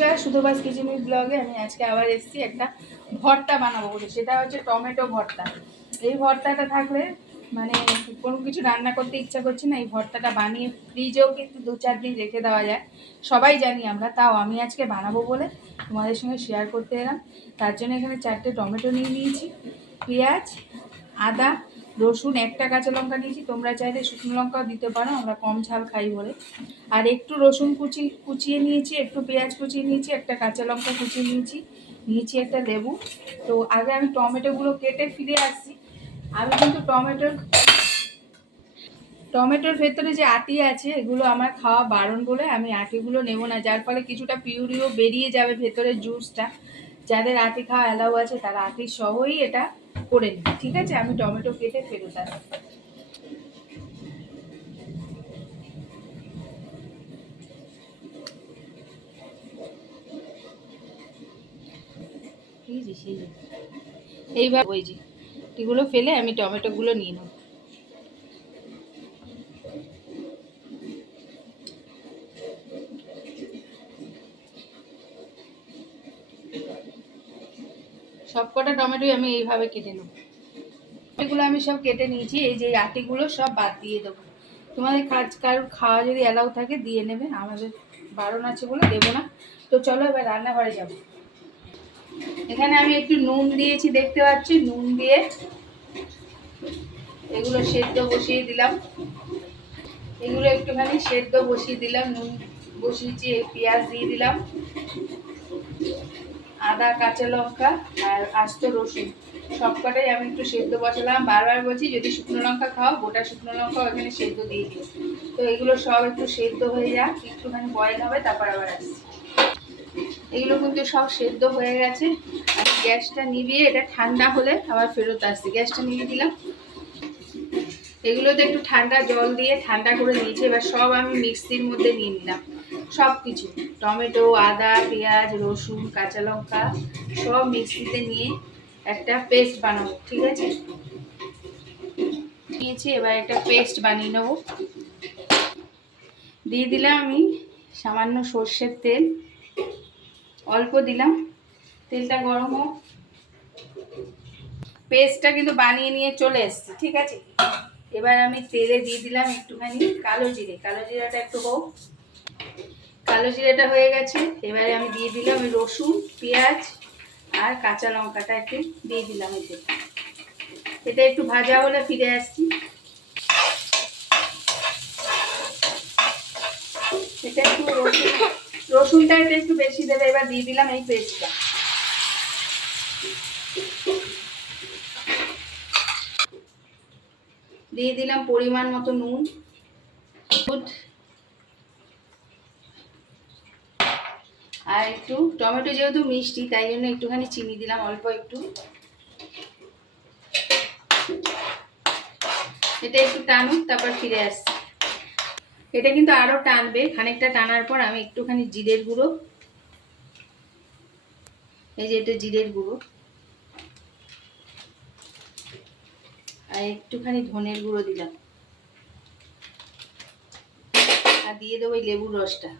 নমস্কার, সুধোবাস কিচেন ব্লগে আমি আজকে আবার এসেছি একটা ভর্তা বানাবো বলে। সেটা হচ্ছে টমেটো ভর্তা। এই ভর্তাটা থাকলে মানে কোনো কিছু রান্না করতে ইচ্ছা করছে না, এই ভর্তাটা বানিয়ে ফ্রিজেও কিন্তু 2-4 দিন রেখে দেওয়া যায়, সবাই জানি আমরা। তাও আমি আজকে বানাবো বলে তোমাদের সঙ্গে শেয়ার করতে এলাম। তার জন্য এখানে 4টে টমেটো নিয়ে নিয়েছি, পেঁয়াজ, আদা, রসুন, একটা কাঁচা লঙ্কা নিয়েছি। তোমরা চাইলে শুকনো লঙ্কাও দিতে পারো, আমরা কম ঝাল খাই বলে। আর একটু রসুন কুচিয়ে নিয়েছি, একটু পেঁয়াজ কুচিয়ে নিয়েছি, একটা কাঁচা লঙ্কা কুচিয়ে নিয়েছি একটা লেবু। তো আগে আমি টমেটোগুলো কেটে ফিরে আসছি। আমি কিন্তু টমেটোর ভেতরে যে আটি আছে এগুলো আমার খাওয়া বারণ বলে আমি আটিগুলো নেব না, যার ফলে কিছুটা পিউরিও বেরিয়ে যাবে ভেতরের জুসটা। যাদের আটি খাওয়া অ্যালাউ আছে তারা আটি সহই এটা করে নিই, ঠিক আছে? আমি টমেটো কেটে ফেরত আসছি। এইবার ওই যে এগুলো ফেলে আমি টমেটোগুলো নিয়ে নেব। সবকটা টমেটোই আমি এইভাবে কেটে নেব। এগুলো আমি সব কেটে নিয়েছি। এই যে আটিগুলো সব বাদ দিয়ে দেবো। তোমাদের কারোর খাওয়া যদি অ্যালাউ থাকে দিয়ে নেবে, আমাদের বারণ আছে বলে দেবো না। তো চলো এবার রান্নাঘরে যাব। এখানে আমি একটু নুন দিয়েছি, দেখতে পাচ্ছি। নুন দিয়ে এগুলো সেদ্ধ বসিয়ে দিলাম। এগুলো একটুখানি সেদ্ধ বসিয়ে দিলাম, নুন বসিয়েছি। পেঁয়াজ দিয়ে দিলাম, আদা, কাঁচা লঙ্কা আর আস্ত রসুন সবকটাই আমি একটু সেদ্ধ বসালাম। বারবার বলছি, যদি শুকনো লঙ্কা খাও গোটা শুকনো লঙ্কা এখানে সেদ্ধ দিয়ে দিও। তো এগুলো সব একটু সেদ্ধ হয়ে যাক, একটুখানি বয়েল হবে, তারপর আবার আসছি। এগুলো কিন্তু সব সেদ্ধ হয়ে গেছে। আমি গ্যাসটা নিভিয়ে এটা ঠান্ডা হলে আবার ফেরত আসছি। গ্যাসটা নিভিয়ে দিলাম। এগুলোতে একটু ঠান্ডা জল দিয়ে ঠান্ডা করে নিয়েছি। এবার সব আমি মিক্সির মধ্যে নিয়ে নিলাম, সব কিছু টমেটো, আদা, পেঁয়াজ, রসুন, কাঁচা লঙ্কা সব মিক্সিতে নিয়ে একটা পেস্ট বানাবো, ঠিক আছে? নিয়েছি, এবার একটা পেস্ট বানিয়ে নেবো। দিয়ে দিলাম আমি সামান্য সর্ষের তেল, অল্প দিলাম। তেলটা গরম হোক। পেস্টটা কিন্তু বানিয়ে নিয়ে চলে এসেছি, ঠিক আছে? এবার আমি তেলে দিয়ে দিলাম একটুখানি কালো জিরে। কালো জিরাটা একটু হোক। কালো জিরাটা হয়ে গেছে। এবারে আমি দিয়ে দিলাম রসুন, পেঁয়াজ আর কাঁচা লঙ্কাটা একটু দিয়ে দিলাম। এটা একটু ভাজা হলে ফিরে আসছি। এটা একটু রসুনটা এটা একটু বেশি দেবে। এবার দিয়ে দিলাম এই পেস্টটা। দিয়ে দিলাম পরিমাণ মতো নুন, আর একটু টমেটো যেহেতু মিষ্টি তাই জন্য একটুখানি চিনি দিলাম, অল্প একটু। এটা একটু টানুক, তারপর ফিরে আসছি। এটা কিন্তু আরো টানবে। খানিকটা টানার পর আমি একটুখানি জিরের গুঁড়ো, এই যে এটা জিরের গুঁড়ো, আর একটুখানি ধনের গুঁড়ো দিলাম, আর দিয়ে দেবো এই লেবুর রসটা।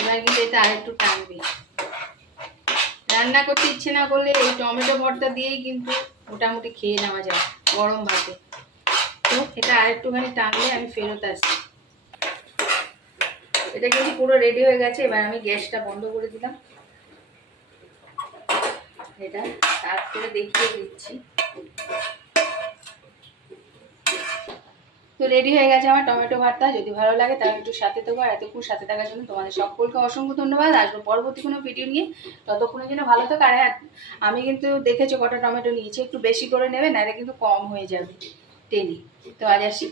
এবার কিন্তু এটা আর একটু টানবে। রান্না করতে ইচ্ছে না করলে এই টমেটো ভর্তা দিয়েই কিন্তু মোটামুটি খেয়ে নেওয়া যায় গরম ভাতে। তো এটা আর একটুখানি টানলে আমি ফেরত আসছি। এটা কিন্তু পুরো রেডি হয়ে গেছে। এবার আমি গ্যাসটা বন্ধ করে দিলাম। এটা সার্ভ করে দেখিয়ে দিচ্ছি। তো রেডি হয়ে গেছে আমার টমেটো ভর্তা। যদি ভালো লাগে তাহলে একটু সাথে থাকো, আর এতক্ষণ সাথে থাকার জন্য তোমাদের সকলকে অসংখ্য ধন্যবাদ। আসবো পরবর্তী কোনো ভিডিও নিয়ে, ততক্ষণের জন্য ভালো থাকো। আর হ্যাঁ, আমি কিন্তু দেখেছো কটা টমেটো নিয়েছি, একটু বেশি করে নেবে, নাহলে কিন্তু কম হয়ে যাবে টেনে। তো আজ আসি।